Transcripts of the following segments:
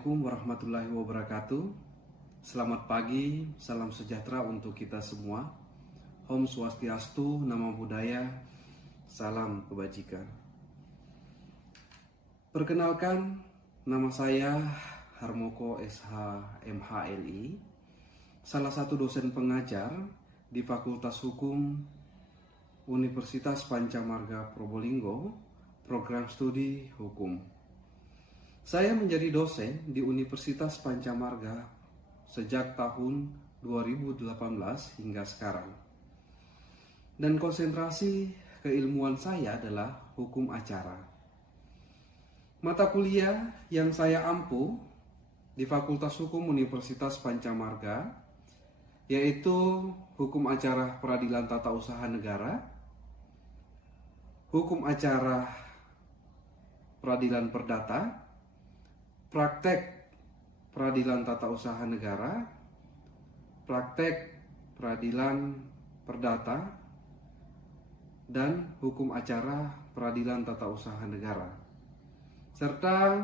Assalamualaikum warahmatullahi wabarakatuh. Selamat pagi, salam sejahtera untuk kita semua. Om Swastiastu, Namo Buddhaya, salam kebajikan. Perkenalkan, nama saya Harmoko SH MHLI, salah satu dosen pengajar di Fakultas Hukum Universitas Pancamarga Probolinggo, program studi hukum. Saya menjadi dosen di Universitas Pancamarga sejak tahun 2018 hingga sekarang. Dan konsentrasi keilmuan saya adalah hukum acara. Mata kuliah yang saya ampu di Fakultas Hukum Universitas Pancamarga yaitu Hukum Acara Peradilan Tata Usaha Negara, Hukum Acara Peradilan Perdata, Praktek Peradilan Tata Usaha Negara, Praktek Peradilan Perdata, dan Hukum Acara Peradilan Tata Usaha Negara, serta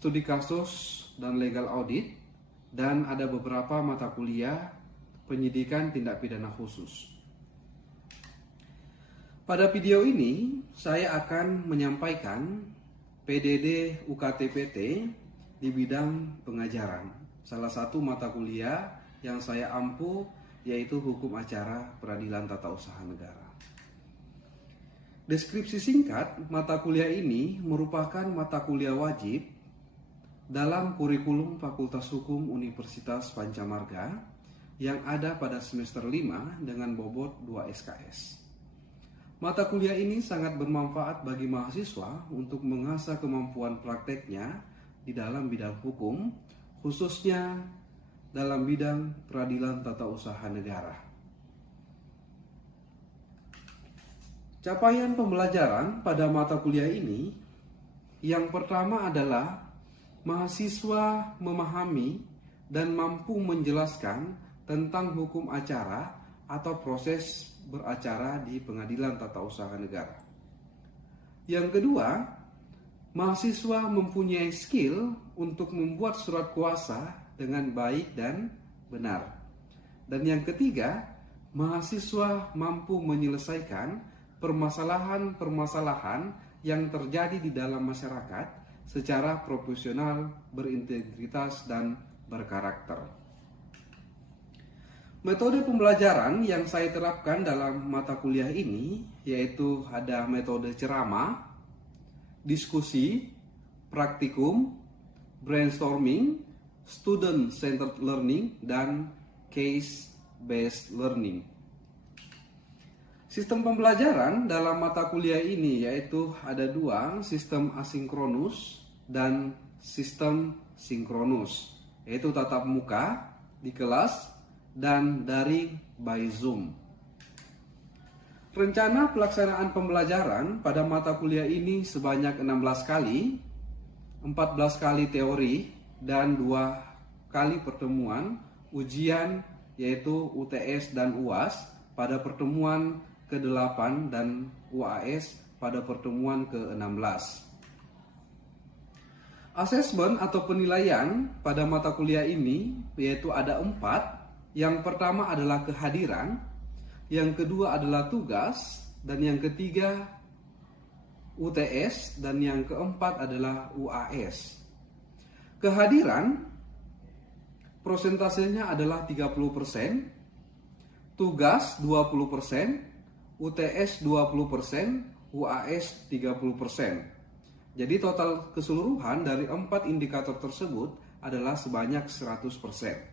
studi kasus dan legal audit, dan ada beberapa mata kuliah penyidikan tindak pidana khusus. Pada video ini, saya akan menyampaikan PDD UKT-PT di bidang pengajaran. Salah satu mata kuliah yang saya ampu yaitu Hukum Acara Peradilan Tata Usaha Negara. Deskripsi singkat mata kuliah ini merupakan mata kuliah wajib dalam kurikulum Fakultas Hukum Universitas Pancamarga yang ada pada semester 5 dengan bobot 2 SKS. Mata kuliah ini sangat bermanfaat bagi mahasiswa untuk mengasah kemampuan prakteknya di dalam bidang hukum, khususnya dalam bidang peradilan tata usaha negara. Capaian pembelajaran pada mata kuliah ini, yang pertama adalah mahasiswa memahami dan mampu menjelaskan tentang hukum acara atau proses beracara di pengadilan tata usaha negara. Yang kedua, mahasiswa mempunyai skill untuk membuat surat kuasa dengan baik dan benar. Dan yang ketiga, mahasiswa mampu menyelesaikan permasalahan-permasalahan yang terjadi di dalam masyarakat secara profesional, berintegritas, dan berkarakter. Metode pembelajaran yang saya terapkan dalam mata kuliah ini yaitu ada metode ceramah, diskusi, praktikum, brainstorming, student-centered learning, dan case-based learning. Sistem pembelajaran dalam mata kuliah ini yaitu ada dua, sistem asinkronus dan sistem sinkronus, yaitu tatap muka di kelas dan daring by Zoom. Rencana pelaksanaan pembelajaran pada mata kuliah ini sebanyak 16 kali, 14 kali teori, dan 2 kali pertemuan ujian yaitu UTS dan UAS pada pertemuan ke-8 dan UAS pada pertemuan ke-16. Asesmen atau penilaian pada mata kuliah ini yaitu ada 4. Yang pertama adalah kehadiran, yang kedua adalah tugas, dan yang ketiga UTS, dan yang keempat adalah UAS. Kehadiran prosentasenya adalah 30%, tugas 20%, UTS 20%, UAS 30%. Jadi total keseluruhan dari 4 indikator tersebut adalah sebanyak 100%.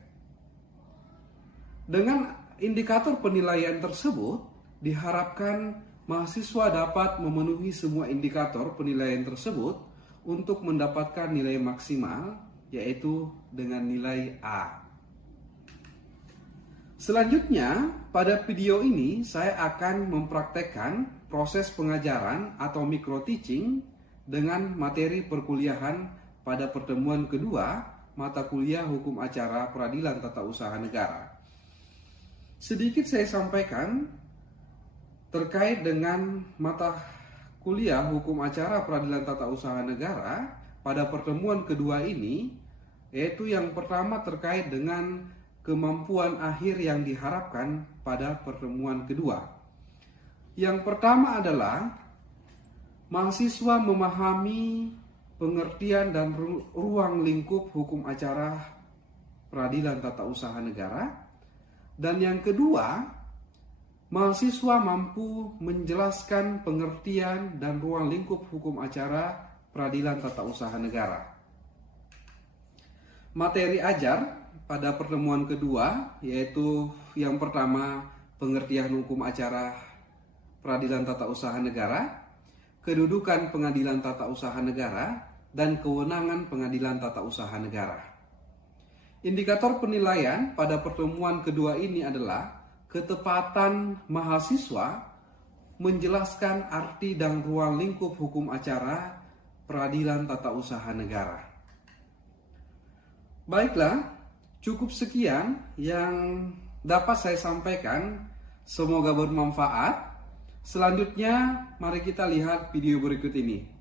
Dengan indikator penilaian tersebut, diharapkan mahasiswa dapat memenuhi semua indikator penilaian tersebut untuk mendapatkan nilai maksimal, yaitu dengan nilai A. Selanjutnya, pada video ini saya akan mempraktekkan proses pengajaran atau micro teaching dengan materi perkuliahan pada pertemuan kedua mata kuliah Hukum Acara Peradilan Tata Usaha Negara. Sedikit saya sampaikan terkait dengan mata kuliah Hukum Acara Peradilan Tata Usaha Negara pada pertemuan kedua ini, yaitu yang pertama terkait dengan kemampuan akhir yang diharapkan pada pertemuan kedua. Yang pertama adalah mahasiswa memahami pengertian dan ruang lingkup hukum acara peradilan tata usaha negara. Dan yang kedua, mahasiswa mampu menjelaskan pengertian dan ruang lingkup hukum acara peradilan tata usaha negara. Materi ajar pada pertemuan kedua yaitu yang pertama pengertian hukum acara peradilan tata usaha negara, kedudukan pengadilan tata usaha negara, dan kewenangan pengadilan tata usaha negara. Indikator penilaian pada pertemuan kedua ini adalah ketepatan mahasiswa menjelaskan arti dan ruang lingkup hukum acara peradilan tata usaha negara. Baiklah, cukup sekian yang dapat saya sampaikan. Semoga bermanfaat. Selanjutnya, mari kita lihat video berikut ini.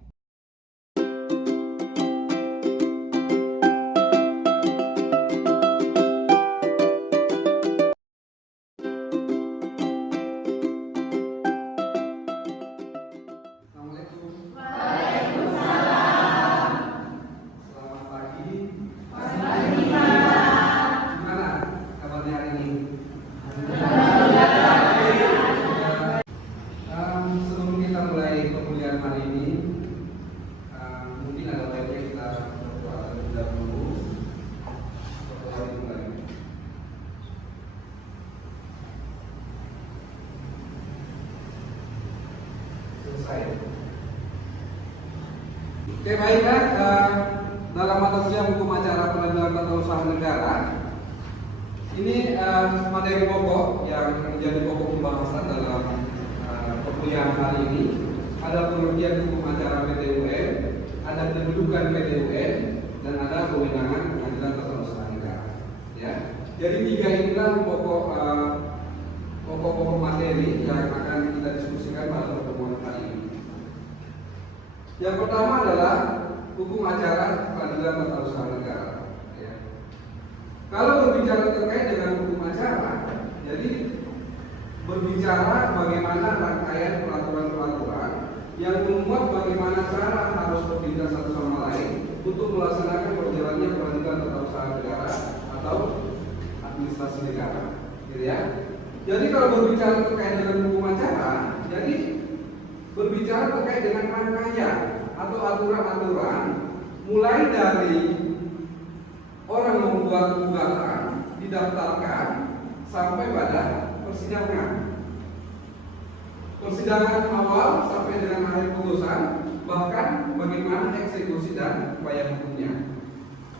Oke, baiklah, dalam mata kuliah hukum acara peradilan tata usaha negara ini materi pokok yang menjadi pokok pembahasan dalam perkuliahan kali ini ada pengertian hukum acara PT-UN, ada kedudukan PT-UN, dan ada kewenangan pengadilan tata usaha negara. Ya, jadi tiga inilah pokok materi yang akan kita diskusikan pada pertemuan kali ini. Yang pertama adalah hukum acara peradilan tata usaha negara. Ya. Kalau berbicara terkait dengan hukum acara, jadi berbicara bagaimana rangkaian peraturan-peraturan yang memuat bagaimana cara harus berpindah satu sama lain untuk melaksanakan perjalanannya peradilan tata usaha negara atau administrasi negara. Gitu ya. Jadi kalau berbicara terkait dengan hukum acara, jadi berbicara terkait dengan rangkaian atau aturan-aturan mulai dari orang membuat gugatan, didaftarkan sampai pada persidangan. Persidangan awal sampai dengan akhir putusan, bahkan bagaimana eksekusi dan upaya hukumnya.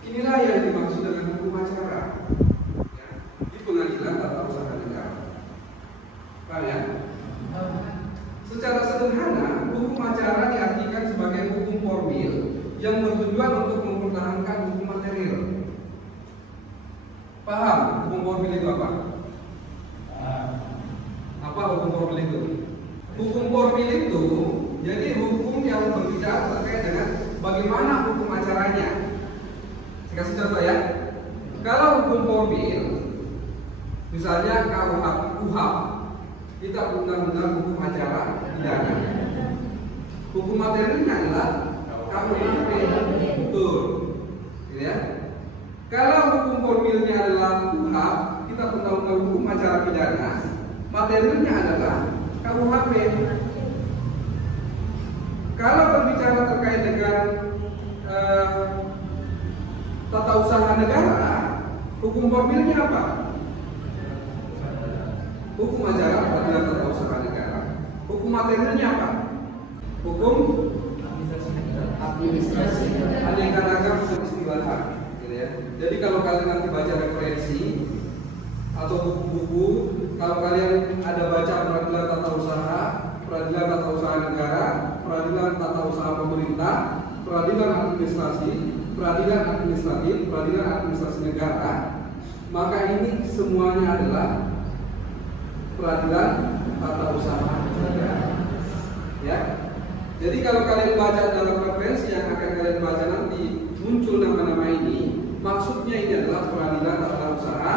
Inilah yang dimaksud dengan hukum acara ya, di pengadilan tata usaha negara. Paham ya? Secara sederhana, hukum acara diartikan sebagai hukum formil yang bertujuan untuk mempertahankan hukum material. Paham hukum formil itu apa? Apa hukum formil itu? Hukum formil itu jadi hukum yang berbicara terkait dengan bagaimana hukum acaranya. Saya kasih contoh ya. Kalau hukum formil, misalnya KUHP, kita undang-undang hukum acara pidana. Hukum materialnya adalah KUHP, betul, gitu ya. Kalau hukum formilnya adalah KUHP, kita undang-undang hukum acara pidana, materialnya adalah KUHP. Kalau berbicara terkait dengan tata usaha negara, hukum formilnya apa? Hukum acara peradilan tata usaha negara. Hukum materialnya apa? Hukum administrasi. Aneka ragam istilahan, gitu ya. Jadi kalau kalian nanti baca referensi atau buku-buku, kalau kalian ada baca peradilan tata usaha, peradilan tata usaha negara, peradilan tata usaha pemerintah, peradilan administrasi, peradilan administratif, peradilan administrasi negara, maka ini semuanya adalah peradilan tata usaha negara. Ya. Jadi kalau kalian baca dalam referensi yang akan kalian baca nanti muncul nama-nama ini, maksudnya ini adalah peradilan tata usaha.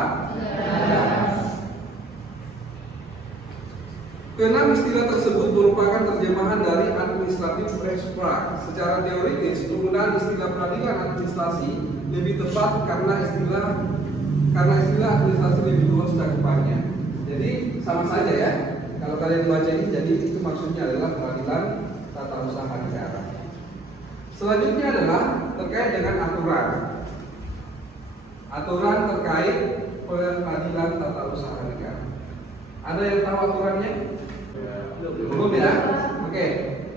Keenam istilah tersebut merupakan terjemahan dari administratif abstract. Secara teoritis, penggunaan istilah peradilan administrasi lebih tepat karena istilah administrasi lebih luas cakupannya. Jadi sama saja ya. Kalau kalian baca ini, jadi itu maksudnya adalah peradilan tata usaha negara. Selanjutnya adalah terkait dengan aturan. Aturan terkait peradilan tata usaha negara. Ada yang tahu aturannya? Belum ya? Oke.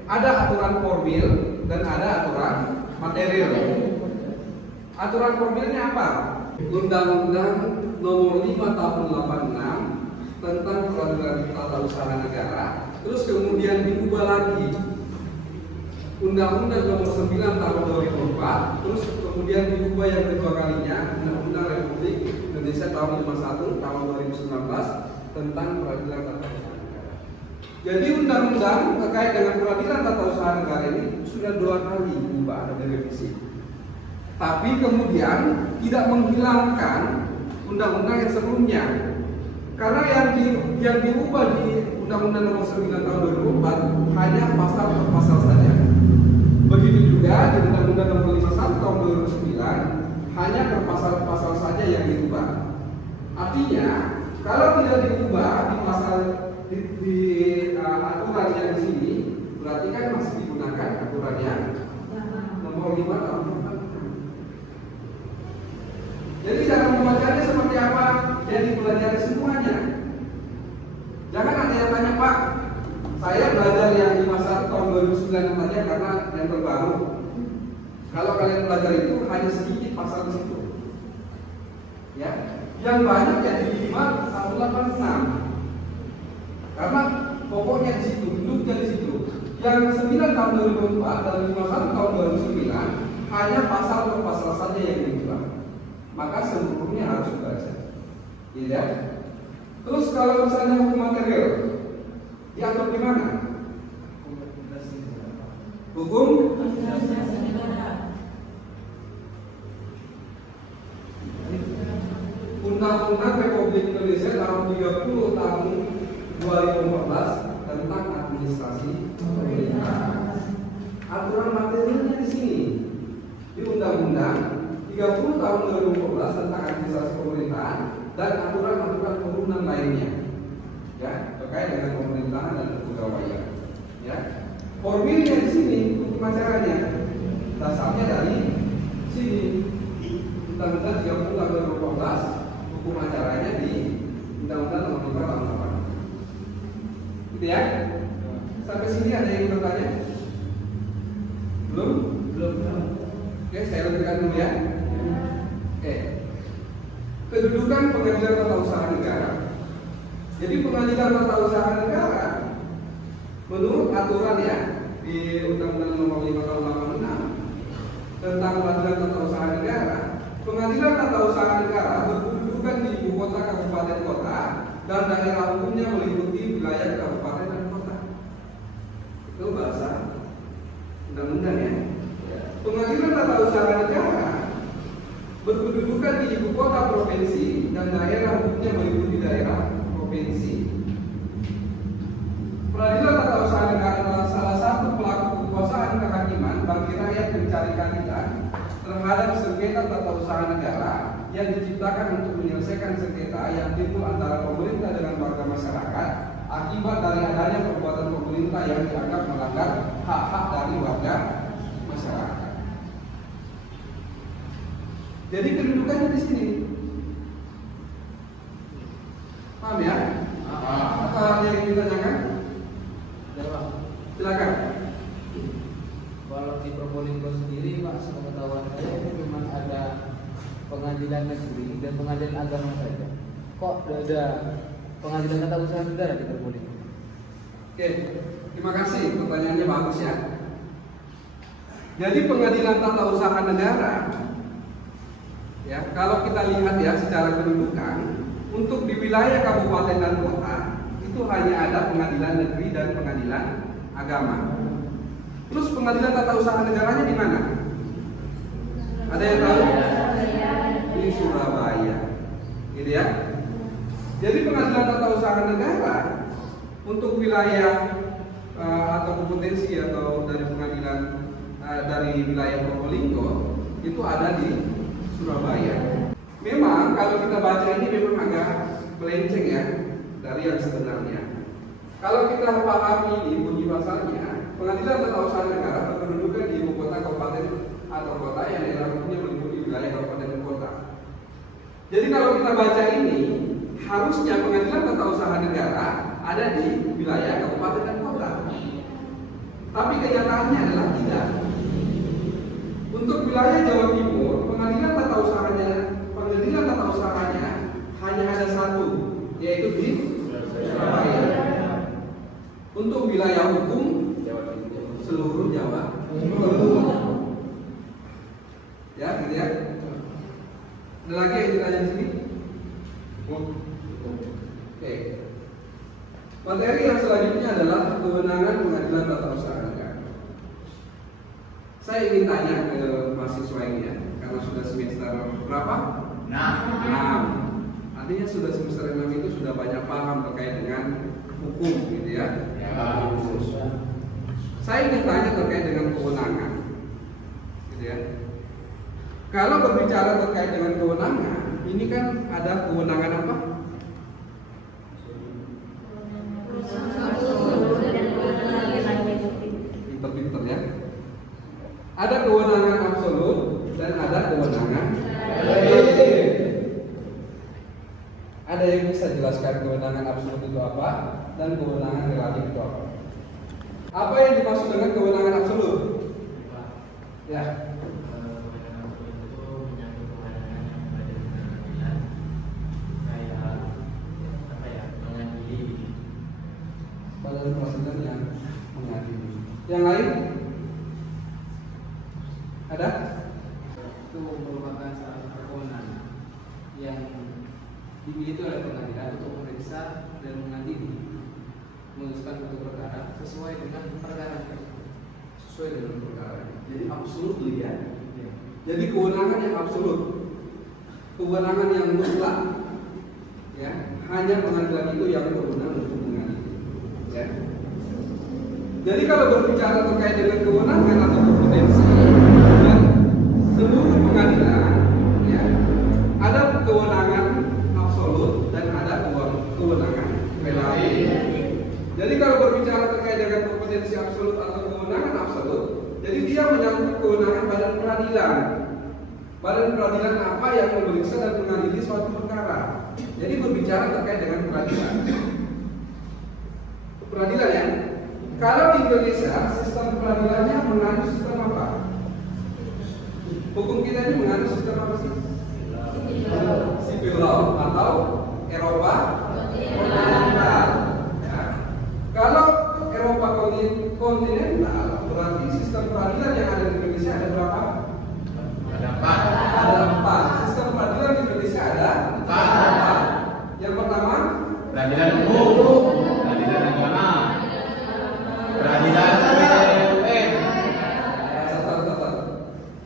Ada aturan formil dan ada aturan material. Aturan formilnya apa? Undang-Undang Nomor 5 Tahun 86 tentang peradilan tata usaha negara. Terus kemudian diubah lagi Undang-Undang Nomor 9 Tahun 2004. Terus kemudian diubah yang kedua kalinya Undang-Undang Republik Indonesia Tahun 51 Tahun 2019 tentang peradilan tata usaha negara. Jadi undang-undang terkait dengan peradilan tata usaha negara ini sudah 2 kali diubah atau direvisi. Tapi kemudian tidak menghilangkan undang-undang yang sebelumnya. Karena yang diubah di Undang-Undang Nomor 9 Tahun 2004 hanya pasal per pasal saja. Begitu juga di Undang-Undang Nomor 51 Tahun 2009 hanya per pasal-pasal saja yang diubah. Artinya kalau tidak diubah di pasal di aturan yang di sini, berarti kan masih digunakan aturan yang nomor 5 tahun 2004. Jadi cara membacanya seperti apa? Jadi pelajari semuanya. Jangan ada yang tanya, Pak, saya belajar yang 51 tahun 2009 saja karena yang terbaru. Kalau kalian belajar itu hanya sedikit pasal di situ. Ya, yang banyak ya di 5186. Karena pokoknya di situ, duduknya di situ. Yang 9 tahun 2004 dan 51 tahun 2009 hanya pasal per pasal saja yang diubah. Maka seluruhnya harus dibaca. Ya. Terus kalau misalnya hukum material diatur di mana? Hukum Undang-Undang Republik Indonesia tahun 30 tahun 2014 tentang administrasi pemerintahan. Aturan materialnya di sini di Undang-Undang 30 tahun 2014 tentang administrasi pemerintahan dan aturan-aturan turunan lainnya, ya, terkait dengan pemerintahan dan kepegawaian. Ya, formilnya di sini hukum acaranya dasarnya dari sini Undang-Undang 30 tahun 2014, hukum acaranya di Undang-Undang Nomor 5 tahun 8. Gitu ya? Sampai sini ada yang bertanya? Belum? Oke, saya lanjutkan dulu ya. Oke. Kedudukan pengadilan tata usaha negara. Jadi pengadilan tata usaha negara menurut aturan ya di Undang-Undang Nomor 5 Tahun 86 tentang pengadilan tata usaha negara, pengadilan tata usaha negara berkedudukan di ibu kota kabupaten kota dan daerah hukumnya meliputi wilayah kabupaten dan kota. Itu bahasa undang-undang ya. Pengadilan tata usaha negara berkedudukan di ibu kota provinsi dan daerah hukumnya meliputi daerah provinsi. Peradilan tata usaha negara adalah salah satu pelaku kekuasaan kehakiman bagi rakyat mencari keadilan terhadap sengketa tata usaha negara yang diciptakan untuk menyelesaikan sengketa yang timbul antara pemerintah dengan warga masyarakat akibat dari adanya perbuatan pemerintah yang dianggap melanggar hak-hak dari warga masyarakat. Jadi kedudukannya di sini. Paham ya? Apa yang ingin ditanyakan? Silakan. Kalau di Probolinggo sendiri, Pak, sepengetahuan saya cuma ada pengadilan negeri dan pengadilan agama saja. Kok ada pengadilan tata usaha negara di Probolinggo? Oke, terima kasih. Pertanyaannya bagus ya. Jadi pengadilan tata usaha negara, ya, kalau kita lihat ya secara kedudukan, untuk di wilayah kabupaten dan kota itu hanya ada pengadilan negeri dan pengadilan agama. Terus pengadilan tata usaha negaranya di mana? Ada yang tahu? Di Surabaya, gitu ya. Jadi pengadilan tata usaha negara untuk wilayah atau kompetensi atau dari pengadilan dari wilayah Probolinggo itu ada di Surabaya. Memang kalau kita baca ini memang agak melenceng ya dari yang sebenarnya. Kalau kita pahami ini bunyi pasalnya, pengadilan tata usaha negara berkedudukan di ibu kota kabupaten atau kota yang daerah hukumnya meliputi wilayah kabupaten dan kota. Jadi kalau kita baca ini, harusnya pengadilan tata usaha negara ada di wilayah kabupaten dan kota. Tapi kenyataannya adalah tidak. Untuk wilayah Jawa Timur, pengadilan tata usahanya hanya ada satu, yaitu di Surabaya. Untuk wilayah hukum seluruh Jawa Timur. Ya, gitu ya. Ada lagi yang ditanya di sini? Oke. Materi yang selanjutnya adalah kewenangan pengadilan tata usaha negara. Saya ingin tanya ke mahasiswa ini ya, karena sudah semester berapa? 6. Artinya sudah semester 6 itu sudah banyak paham terkait dengan hukum, gitu ya. Saya ingin tanya terkait dengan kewenangan, gitu ya. Kalau berbicara terkait dengan kewenangan, ini kan ada kewenangan apa? Pinter-pinter ya. Ada kewenangan absolut dan ada kewenangan relatif. Ada yang bisa jelaskan kewenangan absolut itu apa dan kewenangan relatif itu apa? Apa yang dimaksud dengan kewenangan absolut? Ya. Badan peradilan yang mengadili. Yang lain? Ada? Itu merupakan salah satu kewenangan yang dimiliki oleh pengadilan untuk memeriksa dan mengadili, memutuskan suatu perkara sesuai dengan perkara tersebut. Sesuai dengan perkara. Jadi absolut ya. Jadi kewenangan yang absolut, kewenangan yang mutlak, ya. Hanya pengadilan itu yang berwenang untuk mengadili. Ya. Jadi kalau berbicara terkait dengan kewenangan atau kompetensi, dan seluruh pengadilan, ya, ada kewenangan absolut dan ada kewenangan relatif. Jadi kalau berbicara terkait dengan kompetensi absolut atau kewenangan absolut, jadi dia menyangkut kewenangan badan peradilan. Badan peradilan apa yang memeriksa dan mengadili suatu perkara. Jadi berbicara terkait dengan peradilan. Peradilan ya. Kalau di Indonesia sistem peradilannya mengandung sistem apa? Hukum kita ini mengandung sistem apa sih? Civil law atau Eropa kontinental. Ya. Kalau Eropa kontinental berarti sistem peradilan yang ada di Indonesia ada berapa? Ada 4. Ada 4. Sistem peradilan di Indonesia ada 4. Yang pertama, Peradilan umum, peradilan agama, peradilan UN.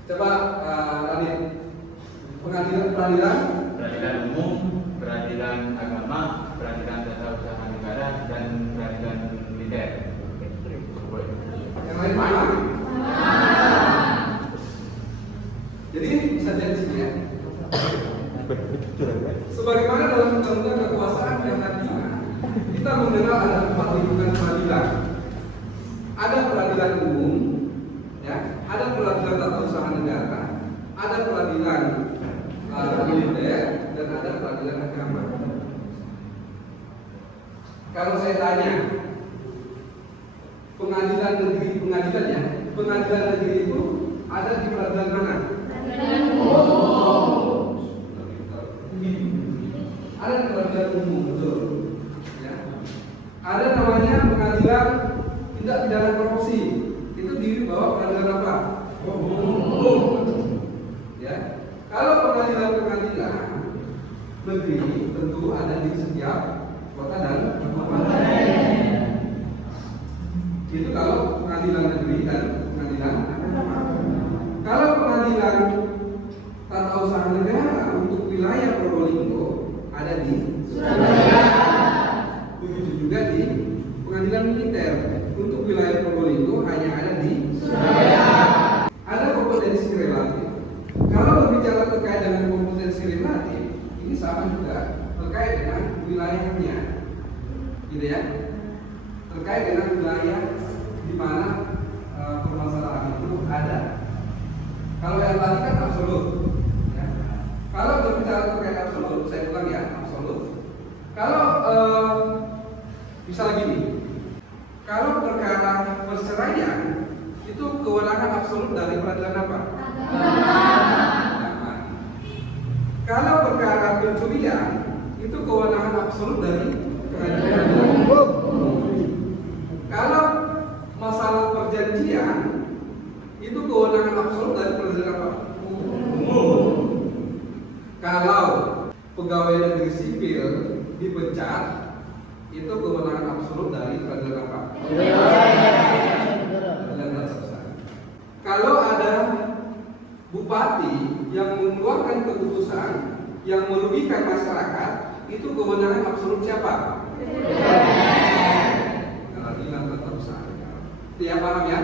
Coba Radit, peradilan umum, peradilan agama, peradilan tata usaha negara, dan peradilan militer. yang lain mana? Jadi bisa jadi sini ya. Sebagaimana dalam undang-undang kekuasaan yang tadinya kita mengenal ada 4 lingkungan peradilan. Ada peradilan umum, ya, ada peradilan tata usaha negara, ada peradilan militer, dan ada peradilan agama. Kalau saya tanya, pengadilan negeri itu ada di peradilan mana? Ada di peradilan umum, betul. Ya. Ada namanya pengadilan tindak pidana korupsi. Itu di bawah peradilan apa? Umum. Ya. Kalau pengadilan negeri tentu ada di setiap kota dan kabupaten. Itu kalau pengadilan negeri dan di Surabaya. Begitu juga di pengadilan militer. Untuk wilayah Probolinggo hanya ada di Surabaya. Ada kompetensi relatif. Kalau berbicara terkait dengan kompetensi relatif, ini sama juga terkait dengan wilayahnya, gitu ya. Terkait dengan wilayah di mana permasalahan itu ada. Kalau yang tadi kan absolut, ya. Kalau berbicara terkait absolut, saya ulang ya, absolut. Kalau misal gini, kalau perkara perceraian itu kewenangan absolut dari peradilan apa? Agama. Kalau perkara pencurian itu kewenangan absolut dari pengadilan umum. Kalau masalah perjanjian itu kewenangan absolut dari peradilan apa? Umum. Kalau pegawai negeri sipil dipecat, itu kewenangan absolut dari peradilan apa? Peradilan tata usaha. Kalau ada bupati yang mengeluarkan keputusan yang merugikan masyarakat, itu kewenangan absolut siapa? Peradilan tata usaha. Dia paham ya?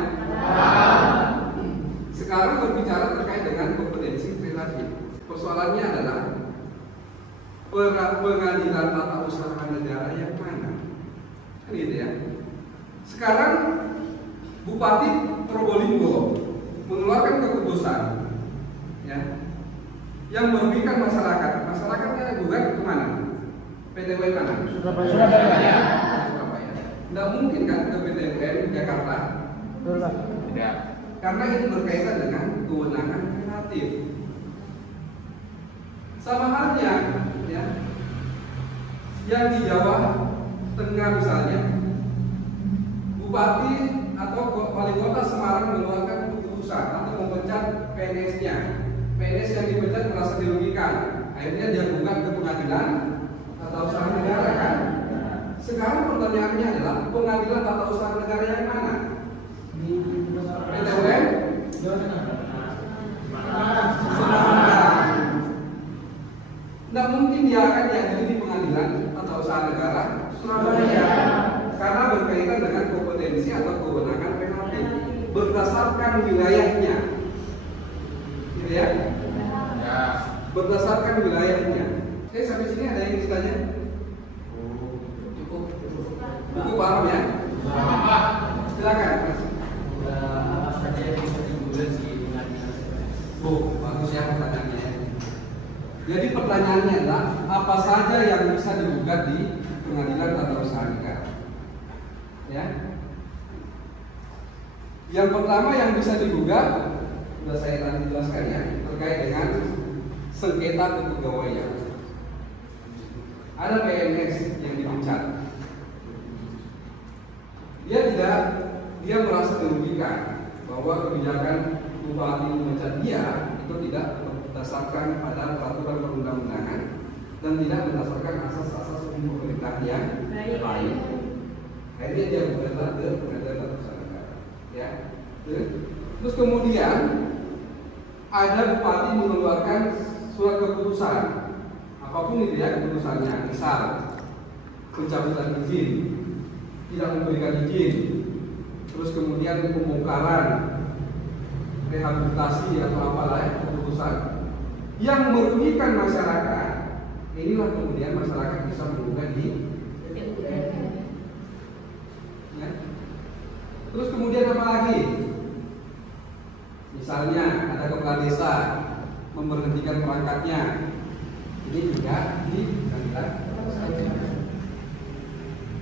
Sekarang berbicara terkait dengan kompetensi relatif. Persoalannya adalah pengadilan tata usaha negara yang mana? Kan gitu ya. Sekarang Bupati Probolinggo mengeluarkan keputusan, ya, yang merugikan masyarakat. Masyarakatnya gugat kemana? PT UN mana? Surabaya. Tidak mungkin kan ke PT UN Jakarta? Tidak. Karena itu berkaitan dengan kewenangan relatif. Sama halnya, ya, yang di Jawa Tengah misalnya, Bupati atau Wali Kota Semarang mengeluarkan keputusan atau memecat PNS-nya. PNS yang dipecat merasa dirugikan, akhirnya dia gugat ke pengadilan tata usaha negara kan? Sekarang pertanyaannya adalah pengadilan tata usaha negara yang mana? PT UN? Tidak mungkin dia akan diadili di pengadilan tata usaha negara Surabaya karena berkaitan dengan kompetensi atau kewenangan relatif berdasarkan wilayahnya, gitu ya? Berdasarkan wilayahnya. Oke, sampai sini ada yang ditanya? Cukup. Buku paham ya? Silakan, Mas. Apa saja yang bisa digugat di pengadilan? Bagus ya pertanyaannya. Jadi pertanyaannya adalah apa saja yang bisa digugat di pengadilan tata usaha negara? Ya. Yang pertama yang bisa digugat sudah saya tadi jelaskan ya, terkait dengan sengketa kepegawaian. Ada PNS yang dipecat. Dia merasa dirugikan bahwa kebijakan bupati memecat dia itu tidak berdasarkan pada peraturan perundang-undangan dan tidak berdasarkan asas-asas hukum pemerintahan yang baik. Akhirnya dia bergerak ke pengadilan tata usaha negara. Ya. Terus kemudian ada bupati mengeluarkan surat keputusan, apapun itu ya keputusannya, misal pencabutan izin, tidak memberikan izin, terus kemudian pembongkaran, rehabilitasi atau apalah keputusan yang merugikan masyarakat. Inilah kemudian masyarakat bisa menggugat di ya. Terus kemudian apa lagi? Misalnya ada kepala desa memberhentikan perangkatnya, ini juga di pengadilan.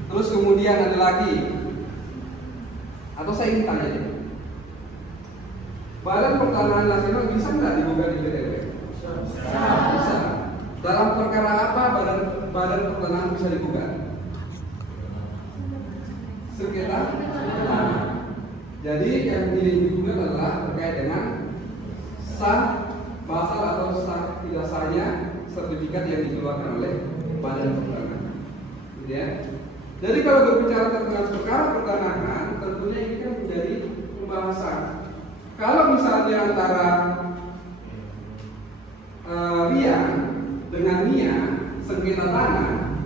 Terus kemudian ada lagi, atau saya ingin tanya deh, Badan Pertanahan Nasional bisa nggak digugat di PT UN? Bisa. Dalam perkara apa Badan Pertanahan bisa digugat? Sengketa. Jadi yang digugat adalah terkait dengan sah batal atau sah tidak sahnya sertifikat yang dikeluarkan oleh Badan Pertanahan. Gitu ya. Jadi kalau berbicara tentang perkara pertanahan, tentunya ini kan menjadi pembahasan. Kalau misalnya antara Rian dengan Nia sengketa tanah,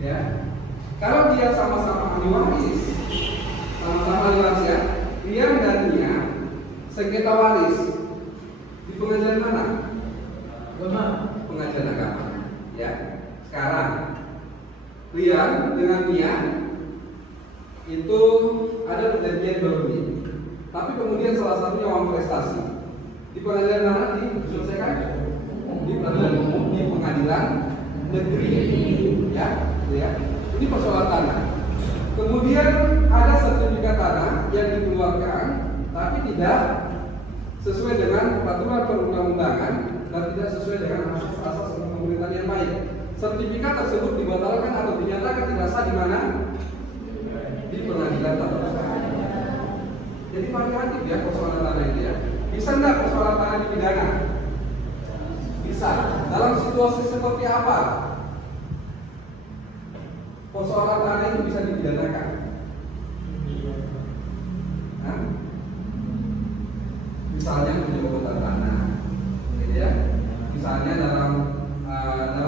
ya, kalau dia sama-sama ahli waris, ya, Rian dan Nia sengketa waris di pengadilan mana? Pengadilan agama. Ya, sekarang Rian dengan Nia itu ada perjanjian jual beli, tapi kemudian salah satunya uang prestasi. Di pengadilan mana diselesaikan? Di pengadilan umum, di pengadilan negeri, ya. Ini persoalan tanah. Kemudian ada sertifikat tanah yang dikeluarkan, tapi tidak sesuai dengan peraturan perundang-undangan dan tidak sesuai dengan asas-asas pemerintahan yang baik. Sertifikat tersebut dibatalkan atau dinyatakan tidak sah di mana? Di pengadilan tata usaha. Jadi variatif ya persoalan tanah itu ya. Bisa nggak persoalan tanah dipidana? Bisa. Dalam situasi seperti apa persoalan tanah itu bisa dipidanakan? Nah, misalnya penyebutan tanah, gitu ya. Misalnya dalam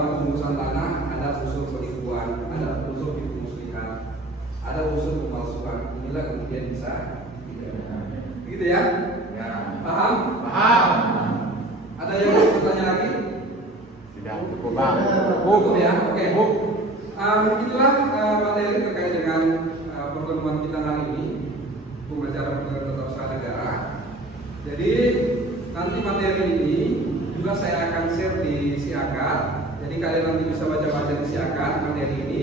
pengurusan tanah ada unsur penipuan, ada unsur tipu muslihat, ada unsur pemalsuan. Inilah kemudian bisa dipidanakan. Gitu ya? Ya. Paham? Paham. Ada yang mau bertanya lagi? Sudah cukup, Bang. Cukup ya? Oke. Begitulah materi terkait dengan pertemuan kita kali ini, hukum acara pengadilan tata usaha negara. Jadi nanti materi ini juga saya akan share di Siakar. Jadi kalian nanti bisa baca-baca di Siakar materi ini,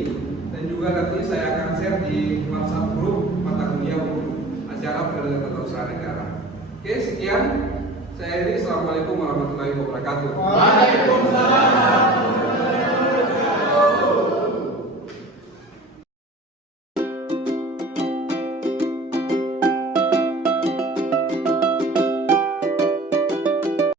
dan juga nanti saya akan share di WhatsApp grup mata kuliah hukum acara pengadilan tata usaha negara. Oke, sekian. Saya Edi. Assalamualaikum warahmatullahi wabarakatuh. Waalaikumsalam.